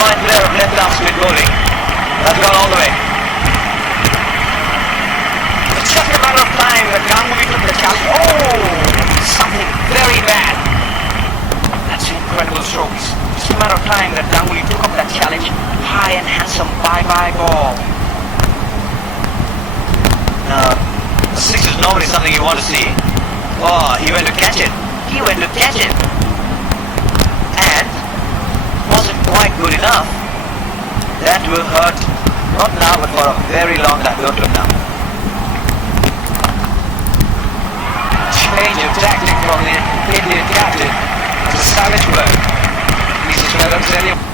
fine player of left arm spin bowling. That's gone all the way. It's just a matter of time that Ganguly took the challenge. Oh! Something very bad. That's incredible strokes. Just a matter of time that Ganguly took up that challenge. High and handsome bye-bye ball. Now, the six is normally something you want to see. Oh, he went to catch it. He went to catch it. And wasn't quite good enough. That will hurt. Not now, but for a very long time. Don't look now. Change of tactic from the Indian captain. It's a savage word. He's a